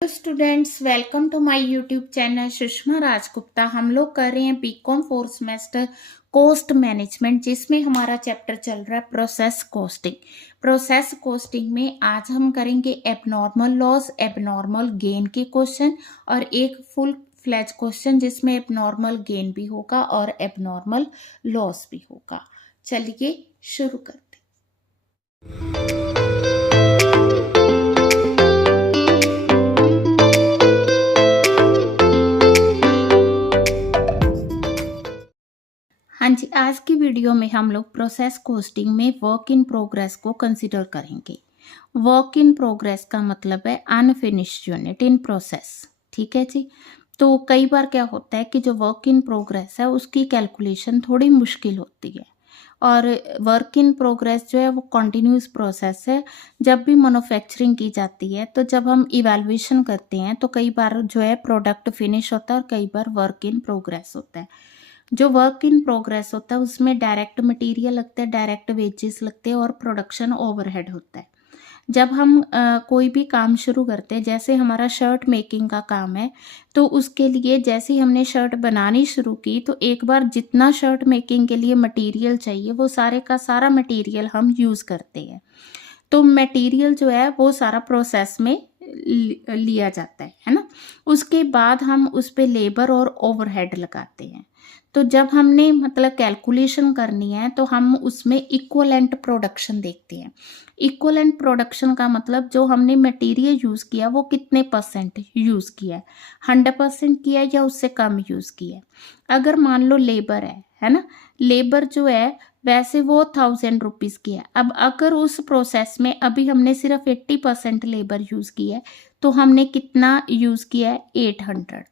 Students, welcome to my YouTube channel Sushma Raj Gupta. हम लोग कर रहे हैं BCom 4th semester cost management, जिसमें हमारा चैप्टर चल रहा है प्रोसेस कॉस्टिंग। प्रोसेस कॉस्टिंग में आज हम करेंगे एबनॉर्मल लॉस, एबनॉर्मल गेन के क्वेश्चन और एक फुल फ्लैज क्वेश्चन जिसमें एबनॉर्मल गेन भी होगा और एबनॉर्मल लॉस भी होगा। चलिए शुरू करते हैं। हाँ जी, आज की वीडियो में हम लोग प्रोसेस कॉस्टिंग में वर्क इन प्रोग्रेस को कंसिडर करेंगे। वर्क इन प्रोग्रेस का मतलब है अनफिनिश्ड यूनिट इन प्रोसेस। ठीक है जी। तो कई बार क्या होता है कि जो वर्क इन प्रोग्रेस है उसकी कैलकुलेशन थोड़ी मुश्किल होती है, और वर्क इन प्रोग्रेस जो है वो कंटिन्यूस प्रोसेस है। जब भी मैन्युफैक्चरिंग की जाती है तो जब हम इवैल्यूएशन करते हैं तो कई बार जो है प्रोडक्ट फिनिश होता है और कई बार वर्क इन प्रोग्रेस होता है। जो वर्क इन प्रोग्रेस होता है उसमें डायरेक्ट मटेरियल लगता है, डायरेक्ट वेजेस लगते हैं और प्रोडक्शन ओवरहेड होता है। जब हम कोई भी काम शुरू करते हैं, जैसे हमारा शर्ट मेकिंग का काम है, तो उसके लिए जैसे ही हमने शर्ट बनानी शुरू की तो एक बार जितना शर्ट मेकिंग के लिए मटेरियल चाहिए वो सारे का सारा मटेरियल हम यूज़ करते हैं। तो मटेरियल जो है वो सारा प्रोसेस में लिया जाता है ना। उसके बाद हम उस पर लेबर और ओवरहेड लगाते हैं। तो जब हमने मतलब कैलकुलेशन करनी है तो हम उसमें इक्वलेंट प्रोडक्शन देखते हैं। इक्वलेंट प्रोडक्शन का मतलब जो हमने मटेरियल यूज़ किया वो कितने परसेंट यूज़ किया है, 100% किया है या उससे कम यूज़ किया है। अगर मान लो लेबर है ना, लेबर जो है वैसे वो 1000 रुपीज़ की है। अब अगर उस प्रोसेस में अभी हमने सिर्फ 80% लेबर यूज़ की है तो हमने कितना यूज़ किया है, 800।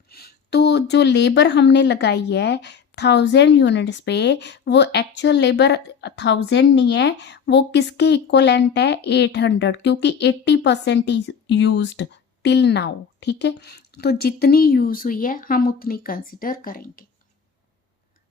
तो जो लेबर हमने लगाई है 1000 यूनिट्स पे, वो एक्चुअल लेबर 1000 नहीं है, वो किसके इक्वलेंट है, 800, क्योंकि 80% इज यूज्ड टिल नाउ। ठीक है, तो जितनी यूज हुई है हम उतनी कंसिडर करेंगे।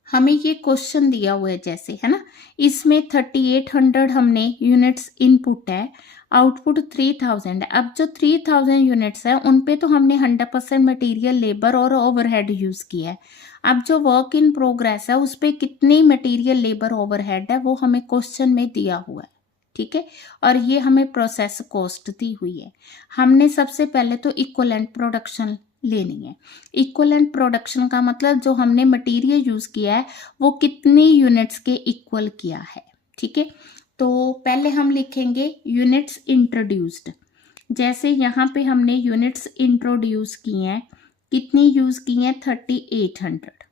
हमें ये क्वेश्चन दिया हुआ है जैसे, है ना, इसमें 3800 हमने यूनिट्स इनपुट है, आउटपुट 3000 है। अब जो 3000 यूनिट्स है उन पे तो हमने 100% मटेरियल, लेबर और ओवरहेड यूज किया है। अब जो वर्क इन प्रोग्रेस है उस पे कितनी मटेरियल, लेबर, ओवरहेड है वो हमें क्वेश्चन में दिया हुआ है। ठीक है, और ये हमें प्रोसेस कॉस्ट दी हुई है। हमने सबसे पहले तो इक्वलेंट प्रोडक्शन लेनी है। इक्वलेंट प्रोडक्शन का मतलब जो हमने मटेरियल यूज किया है वो कितनी यूनिट्स के इक्वल किया है। ठीक है, तो पहले हम लिखेंगे यूनिट्स इंट्रोड्यूस्ड। जैसे यहाँ पे हमने यूनिट्स इंट्रोड्यूस की हैं, कितनी यूज की हैं, 3800।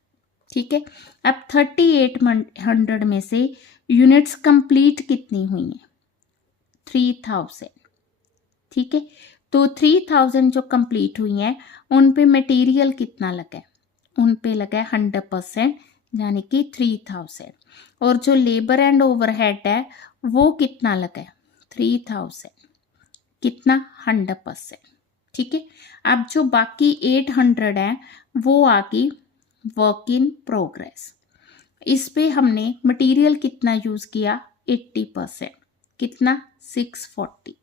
ठीक है, अब 3800 में से यूनिट्स कंप्लीट कितनी हुई हैं, 3000। ठीक है, तो 3000 जो कंप्लीट हुई हैं उन पे मटेरियल कितना लगा है, उन पे लगा है 100%, यानी कि 3000। और जो लेबर एंड ओवरहेड है वो कितना लगा है, 3000, कितना, 100%। ठीक है, अब जो बाकी 800 है वो आ गई वर्क इन प्रोग्रेस। इस पे हमने मटेरियल कितना यूज किया, 80%, कितना, 640।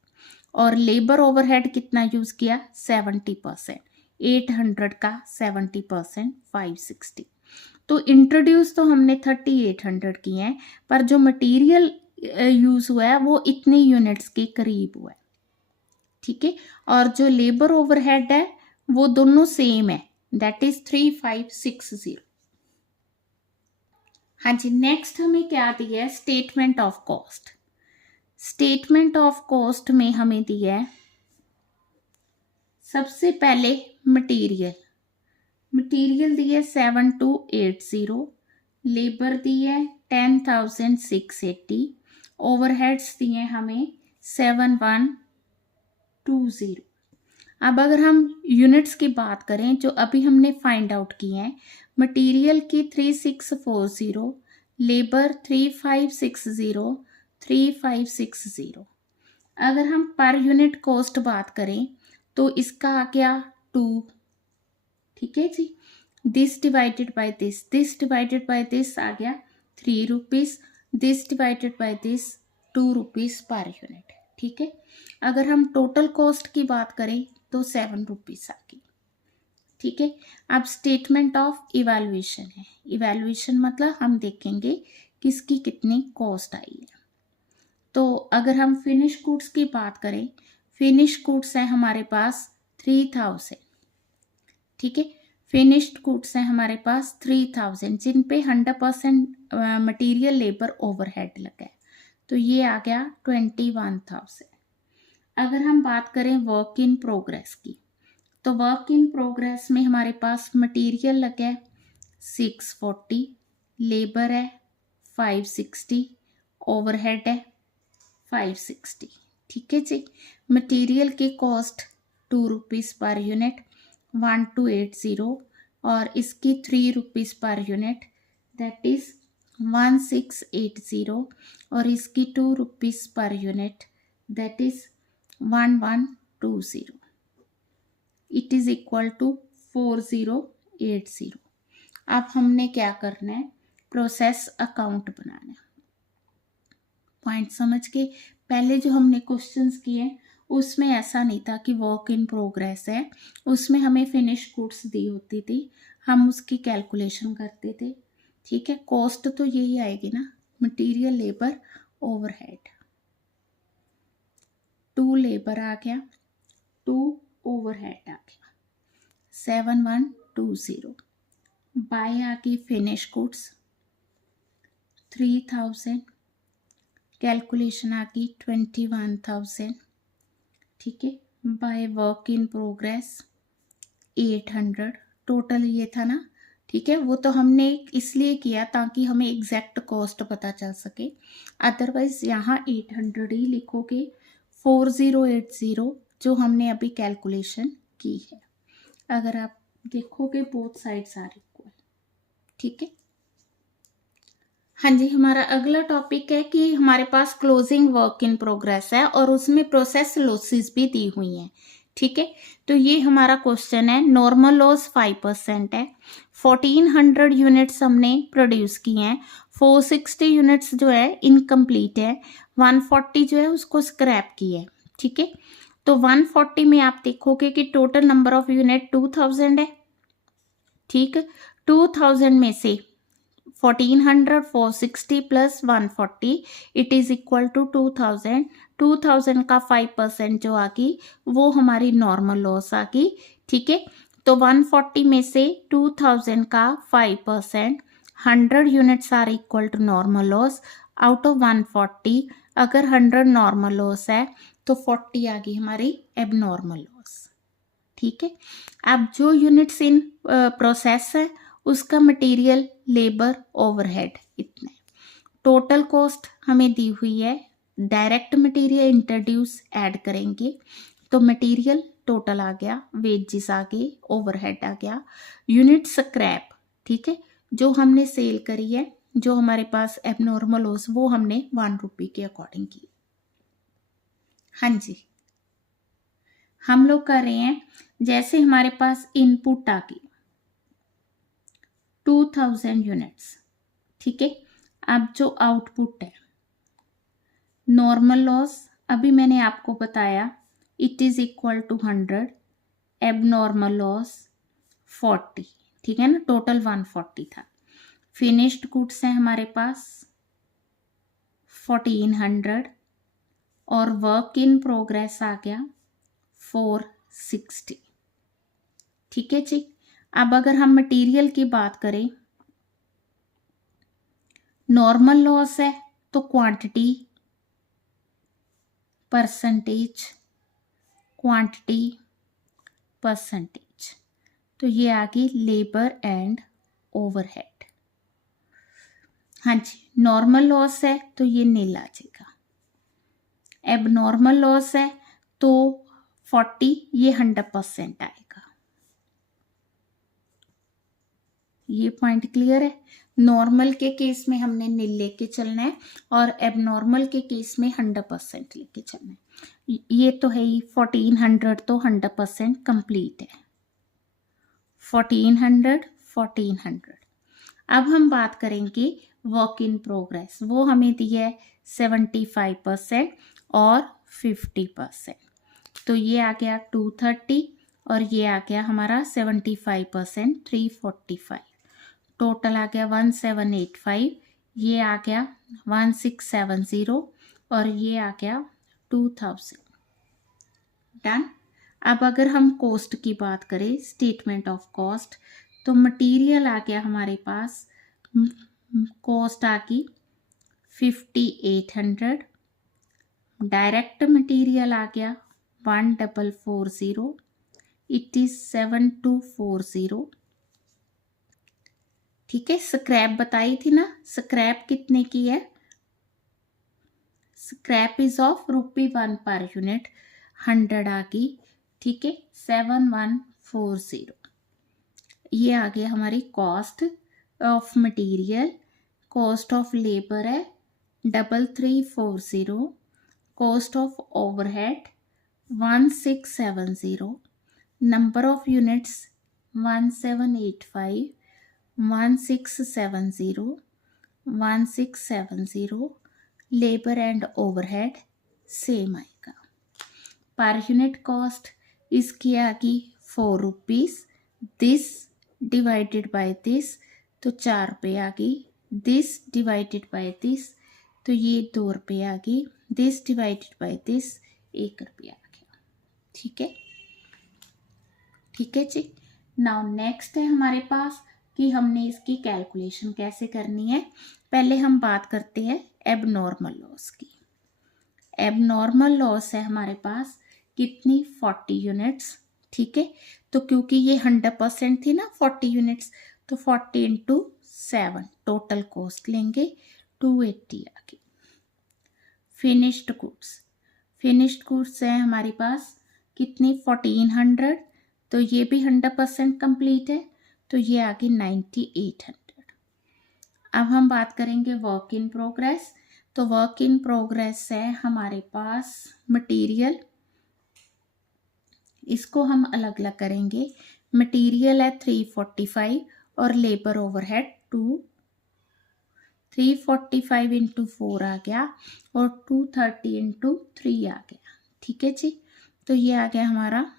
और लेबर ओवरहेड कितना यूज किया, 70%। 800 का 70%, 560। तो इंट्रोड्यूस तो हमने 3800 की है, पर जो मटेरियल यूज हुआ है वो इतनी यूनिट्स के करीब हुआ है। ठीक है, और जो लेबर ओवरहेड है वो दोनों सेम है, दैट इज 3560। हाँ जी, नेक्स्ट हमें क्या दिया है, statement of cost. Statement of cost में हमें दिया है सबसे पहले मटेरियल दी है 7280, लेबर दी है 10680, ओवरहेड्स दिए हमें 7120। अब अगर हम यूनिट्स की बात करें जो अभी हमने फाइंड आउट की हैं, मटेरियल की 3640, लेबर 3560। अगर हम पर यूनिट कॉस्ट बात करें तो इसका आ गया 2। ठीक है जी, this divided by this, divided by this आ गया 3 rupees, this divided by this 2 rupees per unit. ठीक है, अगर हम टोटल कॉस्ट की बात करें तो 7 रुपीज़ आ गई। ठीक है, अब स्टेटमेंट ऑफ इवैल्यूएशन है। इवैल्यूएशन मतलब हम देखेंगे किसकी कितनी कॉस्ट आई है। तो अगर हम फिनिश गुड्स की बात करें, फिनिश गुड्स है हमारे पास 3000। ठीक है, फिनिश्ड गुड्स है हमारे पास 3000 जिन पे 100% मटीरियल लेबर ओवरहेड लगा है, तो ये आ गया 21,000। अगर हम बात करें वर्क इन प्रोग्रेस की, तो वर्क इन प्रोग्रेस में हमारे पास मटेरियल लगा है 640, लेबर है 560, ओवरहेड है 560। ठीक है जी, मटेरियल की कॉस्ट 2 रुपीज़ पर यूनिट 1280 और इसकी 3 rupees per unit that is 1680 और इसकी 2 rupees per unit that is 1120। It is equal to 4080। अब हमने क्या करना है, प्रोसेस अकाउंट बनाना है। पॉइंट समझ के, पहले जो हमने क्वेश्चंस किए उसमें ऐसा नहीं था कि वर्क इन प्रोग्रेस है, उसमें हमें फिनिश गुड्स दी होती थी, हम उसकी कैलकुलेशन करते थे। ठीक है, कॉस्ट तो यही आएगी ना, मटेरियल लेबर ओवरहेड। 2 लेबर आ गया, 2 ओवरहेड आ गया, 7120। बाय आ गई फिनिश गुड्स 3000, कैलकुलेशन आ गई 21,000। ठीक है, by work in progress 800, total ये था ना। ठीक है, वो तो हमने इसलिए किया ताकि हमें एग्जैक्ट कॉस्ट पता चल सके, अदरवाइज यहाँ 800 ही लिखोगे। 4080 जो हमने अभी कैलकुलेशन की है, अगर आप देखोगे बोथ साइड्स आर इक्वल। ठीक है, हाँ जी, हमारा अगला टॉपिक है कि हमारे पास क्लोजिंग वर्क इन प्रोग्रेस है और उसमें प्रोसेस लॉसेस भी दी हुई हैं। ठीक है, तो ये हमारा क्वेश्चन है। नॉर्मल लॉस 5% है, 1400 यूनिट्स हमने प्रोड्यूस किए हैं, 460 यूनिट्स जो है इनकम्प्लीट है, 140 जो है उसको स्क्रैप किया है। ठीक है, तो 140 में आप देखोगे कि टोटल नंबर ऑफ यूनिट 2000 है। ठीक, 2000 में से 1400, 460 plus 140 it is equal to 2000। 2000 का 5% जो आ गई वो हमारी नॉर्मल लॉस आ गई। ठीक है, तो 140 में से 2000 का 5%, 100 units are equal to normal loss. Out of 140 अगर 100 नॉर्मल लॉस है तो 40 आ गई हमारी एबनॉर्मल लॉस। ठीक है, अब जो यूनिट्स इन प्रोसेस है उसका मटेरियल लेबर ओवरहेड इतने। टोटल कॉस्ट हमें दी हुई है, डायरेक्ट मटेरियल इंट्रोड्यूस ऐड करेंगे तो मटेरियल टोटल आ गया, वेजेस आ गए, ओवरहेड आ गया, यूनिट स्क्रैप। ठीक है, जो हमने सेल करी है, जो हमारे पास एबनॉर्मल लॉस वो हमने 1 रुपये के अकॉर्डिंग की। हाँ जी, हम लोग कर रहे हैं, जैसे हमारे पास इनपुट आ गई 2000 यूनिट्स। ठीक है, अब जो आउटपुट है नॉर्मल लॉस, अभी मैंने आपको बताया it is equal to 100, abnormal loss 40। ठीक है ना, टोटल 140 था। फिनिश्ड गुड्स है हमारे पास 1400 और वर्क इन प्रोग्रेस आ गया 460। ठीक है जी, अब अगर हम मटेरियल की बात करें, नॉर्मल लॉस है तो क्वांटिटी परसेंटेज, क्वांटिटी परसेंटेज, तो ये आ गई लेबर एंड ओवरहेड। हाँ जी, नॉर्मल लॉस है तो ये नील आ जाएगा, एबनॉर्मल लॉस है तो 40, ये 100% आएगा। ये पॉइंट क्लियर है। नॉर्मल के केस में हमने नील लेके चलना है और एबनॉर्मल के केस में 100% लेके चलना है। ये तो है ही, 1400 तो 100% कंप्लीट है, 1400। अब हम बात करेंगे वर्क इन प्रोग्रेस, वो हमें दी है 75% और 50%। तो ये आ गया 230 और ये आ गया हमारा 75% 345, टोटल आ गया 1785, ये आ गया 1670 और ये आ गया 2000। डन। अब अगर हम कॉस्ट की बात करें, स्टेटमेंट ऑफ कॉस्ट, तो मटेरियल आ गया हमारे पास, कॉस्ट आ गई 5800, डायरेक्ट मटेरियल आ गया 1440, इट इज 7240। ठीक है, स्क्रैप बताई थी ना, स्क्रैप कितने की है, scrap is of ₹1 per unit, 100 आ गई। ठीक है, 7140। ये आ गया हमारी cost of material. Cost of labour है 3340, cost of overhead 1670, number of units 1785, 1670, 1670, labour and overhead same आएगा। पर यूनिट कॉस्ट इसकी आ गई ₹4, दिस डिवाइडेड बाय दिस तो ₹4 आ गई, दिस डिवाइडेड बाय दिस तो ये ₹2 आ गई, दिस डिवाइडेड बाय दिस ₹1 आ गया। ठीक है, ठीक है जी। नाउ नेक्स्ट है हमारे पास कि हमने इसकी कैलकुलेशन कैसे करनी है। पहले हम बात करते हैं एबनॉर्मल लॉस की। एबनॉर्मल लॉस है हमारे पास कितनी, 40 यूनिट्स। ठीक है, तो क्योंकि ये 100% थी ना 40 यूनिट्स, तो 40 इंटू 7 टोटल कॉस्ट लेंगे 280 आ गई। फिनिश्ड गुड्स, फिनिश्ड गुड्स है हमारे पास कितनी 1400, तो ये भी 100% कंप्लीट है, तो ये आ गई 9800। अब हम बात करेंगे वर्क इन प्रोग्रेस। तो वर्क इन प्रोग्रेस है हमारे पास मटेरियल, इसको हम अलग अलग करेंगे। मटेरियल है 345 और लेबर ओवरहेड 2, 345 इंटू 4 आ गया और 230 इंटू 3 आ गया। ठीक है जी, तो ये आ गया हमारा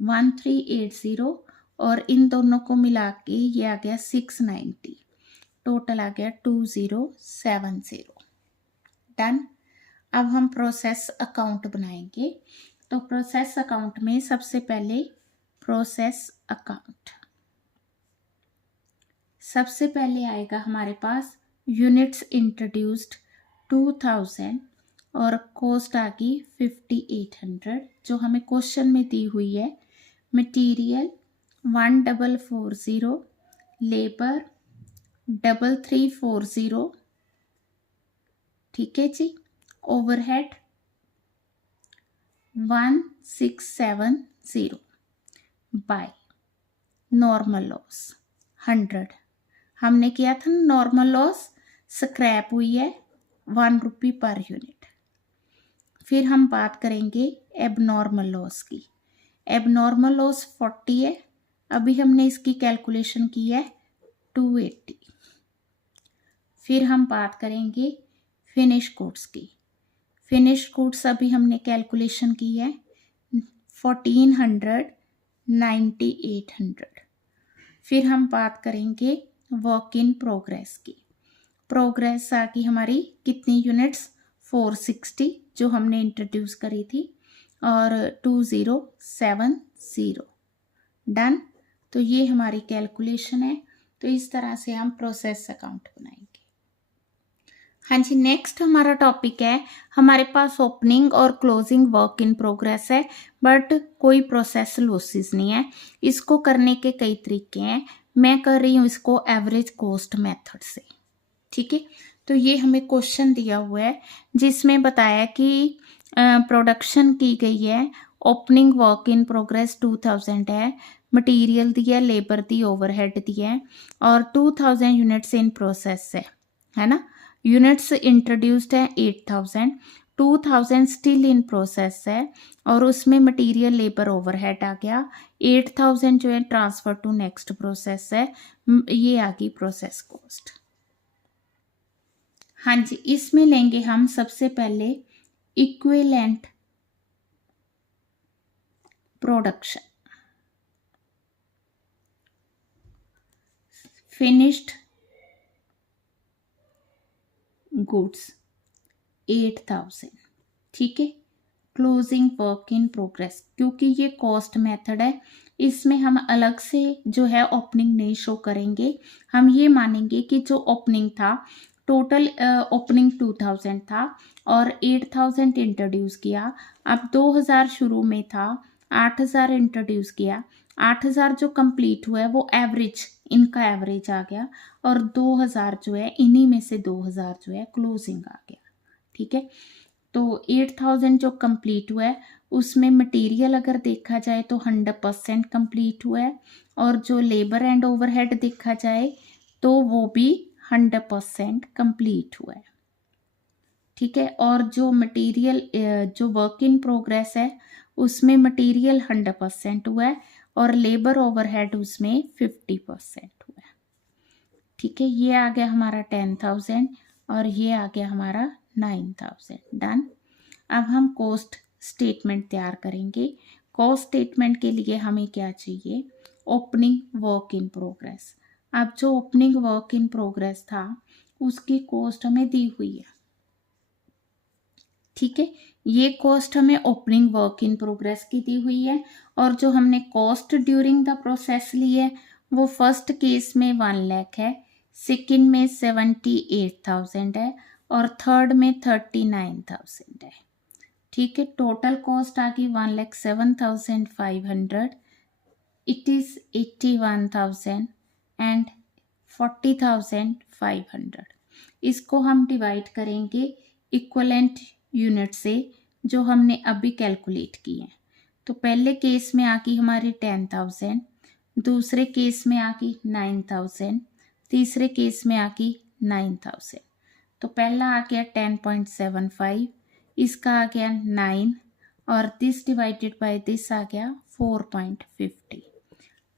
1380 और इन दोनों को मिला के ये आ गया 690, टोटल आ गया 2070। डन। अब हम प्रोसेस अकाउंट बनाएंगे। तो प्रोसेस अकाउंट में सबसे पहले प्रोसेस अकाउंट, सबसे पहले आएगा हमारे पास यूनिट्स इंट्रोड्यूस्ड 2000 और कॉस्ट आ गई 5800 जो हमें क्वेश्चन में दी हुई है। Material 1440, labour 3340। ठीक है जी, ओवरहेड 1670 बाय नॉर्मल लॉस 100। हमने किया था नॉर्मल लॉस, स्क्रैप हुई है ₹1 पर यूनिट। फिर हम बात करेंगे एबनॉर्मल लॉस की। एबनॉर्मल लॉस 40 है, अभी हमने इसकी कैलकुलेशन की है 280। फिर हम बात करेंगे फिनिश गुड्स की। फिनिश गुड्स अभी हमने कैलकुलेशन की है 1400, 9800। फिर हम बात करेंगे वर्क इन प्रोग्रेस की। प्रोग्रेस आ गई हमारी कितनी यूनिट्स, 460 जो हमने इंट्रोड्यूस करी थी और 2070। डन। तो ये हमारी कैलकुलेशन है। तो इस तरह से हम प्रोसेस अकाउंट बनाएंगे। हाँ जी, नेक्स्ट हमारा टॉपिक है, हमारे पास ओपनिंग और क्लोजिंग वर्क इन प्रोग्रेस है बट कोई प्रोसेस लॉसेस नहीं है। इसको करने के कई तरीके हैं, मैं कर रही हूँ इसको एवरेज कॉस्ट मेथड से। ठीक है, तो ये हमें क्वेश्चन दिया हुआ है जिसमें बताया कि प्रोडक्शन की गई है, ओपनिंग वर्क इन प्रोग्रेस 2000 है, मटेरियल दिया, लेबर दी, ओवरहेड दिया है और 2000 यूनिट्स इन प्रोसेस है ना। यूनिट्स इंट्रोड्यूस्ड है 8000, 2000 स्टिल इन प्रोसेस है और उसमें मटेरियल, लेबर, ओवरहेड आ गया। 8000 जो है ट्रांसफर टू नेक्स्ट प्रोसेस है, ये आ गई प्रोसेस कॉस्ट। हाँ जी, इसमें लेंगे हम सबसे पहले इक्विवेलेंट प्रोडक्शन, फिनिश्ड गुड्स 8000, ठीक है। क्लोजिंग वर्क इन प्रोग्रेस, क्योंकि ये कॉस्ट मेथड है, इसमें हम अलग से जो है ओपनिंग नहीं शो करेंगे। हम ये मानेंगे कि जो ओपनिंग था, टोटल ओपनिंग 2000 था और 8000 इंट्रोड्यूस किया। अब 2000 शुरू में था, 8000 इंट्रोड्यूस किया, 8000 जो कंप्लीट हुआ है वो एवरेज, इनका एवरेज आ गया, और 2000 जो है इन्हीं में से 2000 जो है क्लोजिंग आ गया, ठीक है। तो 8000 जो कंप्लीट हुआ है उसमें मटेरियल अगर देखा जाए तो 100% कंप्लीट हुआ है, और जो लेबर एंड ओवरहेड देखा जाए तो वो भी 100% कंप्लीट हुआ है, ठीक है। और जो मटेरियल जो वर्क इन प्रोग्रेस है उसमें मटेरियल 100% हुआ है और लेबर ओवरहेड उसमें 50% हुआ है, ठीक है। ये आ गया हमारा 10,000 और ये आ गया हमारा 9,000। डन। अब हम कॉस्ट स्टेटमेंट तैयार करेंगे। कॉस्ट स्टेटमेंट के लिए हमें क्या चाहिए? Opening work in progress. अब जो ओपनिंग वर्क इन प्रोग्रेस था उसकी कॉस्ट हमें दी हुई है, ठीक है। ये कॉस्ट हमें ओपनिंग वर्क इन प्रोग्रेस की दी हुई है, और जो हमने कॉस्ट ड्यूरिंग द प्रोसेस ली है वो फर्स्ट केस में 1 लाख है, सेकंड में 78,000 है और थर्ड में 39,000 है, ठीक है। टोटल कॉस्ट आ गई 1,07,500, इट इज 81,000 एंड 40,500। इसको हम डिवाइड करेंगे इक्वलेंट यूनिट से जो हमने अभी कैलकुलेट की है। तो पहले केस में आ गई हमारी 10,000, दूसरे केस में आ गई 9,000, तीसरे केस में आ गई 9,000। तो पहला आ गया 10.75, इसका आ गया 9 और दिस डिवाइडेड बाय दिस आ गया 4.50,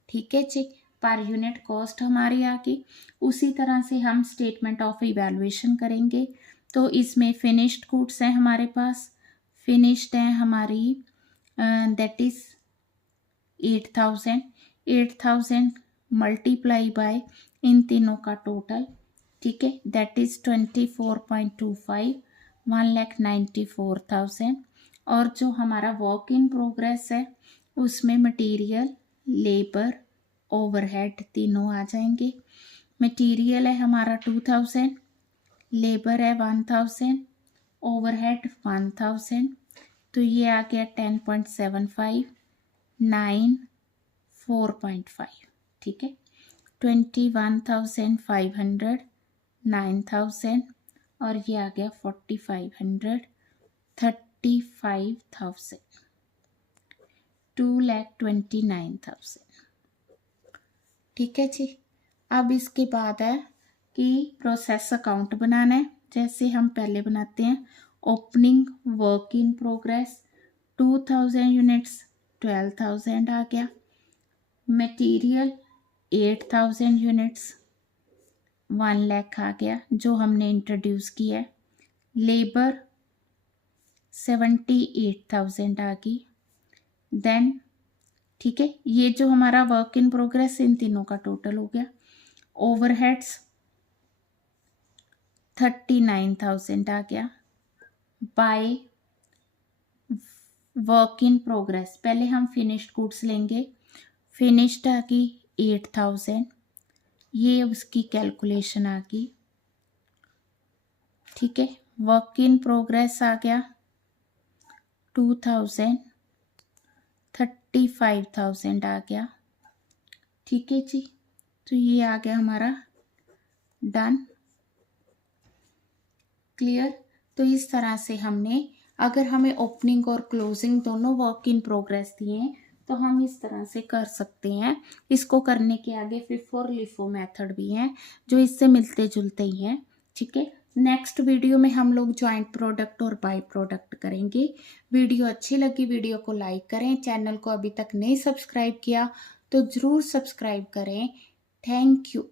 ठीक है जी। पर यूनिट कॉस्ट हमारी आ गई। उसी तरह से हम स्टेटमेंट ऑफ इवैल्यूएशन करेंगे। तो इसमें फिनिश्ड गुड्स हैं हमारे पास, फिनिश्ड है हमारी दैट इज 8,000 मल्टीप्लाई बाय इन तीनों का टोटल, ठीक है, दैट इज 24.25, 1,94,000। और जो हमारा वर्क इन प्रोग्रेस है उसमें मटेरियल, लेबर, ओवरहेड तीनों आ जाएंगे। मटेरियल है हमारा 2,000, लेबर है 1,000, ओवरहेड 1,000। तो ये आ गया 10.75, 9, 4.5, ठीक है। 21,500, 9,000 और ये आ गया 4,500, 35,000, 2,29,000, ठीक है जी। अब इसके बाद है कि प्रोसेस अकाउंट बनाना है। जैसे हम पहले बनाते हैं, opening work in progress 2,000 units, 12,000 आ गया। मटेरियल 8,000 यूनिट्स, 1 लाख आ गया जो हमने इंट्रोड्यूस किया है। लेबर 78,000 आ गई। देन ठीक है, ये जो हमारा वर्क इन प्रोग्रेस इन तीनों का टोटल हो गया। ओवरहेड्स 39,000 आ गया बाय वर्क इन प्रोग्रेस। पहले हम फिनिश्ड गुड्स लेंगे। फिनिश्ड आ गई 8,000, ये उसकी कैलकुलेशन आ गई, ठीक है। वर्क इन प्रोग्रेस आ गया 2,000, 35,000 आ गया, ठीक है जी। तो ये आ गया हमारा डन, क्लियर। तो इस तरह से हमने, अगर हमें ओपनिंग और क्लोजिंग दोनों वर्क इन प्रोग्रेस दिए हैं तो हम इस तरह से कर सकते हैं। इसको करने के आगे फिफो और लिफो मेथड भी हैं जो इससे मिलते जुलते ही हैं, ठीक है। नेक्स्ट वीडियो में हम लोग ज्वाइंट प्रोडक्ट और बाई प्रोडक्ट करेंगे। वीडियो अच्छी लगी वीडियो को लाइक करें। चैनल को अभी तक नहीं सब्सक्राइब किया तो ज़रूर सब्सक्राइब करें। Thank you.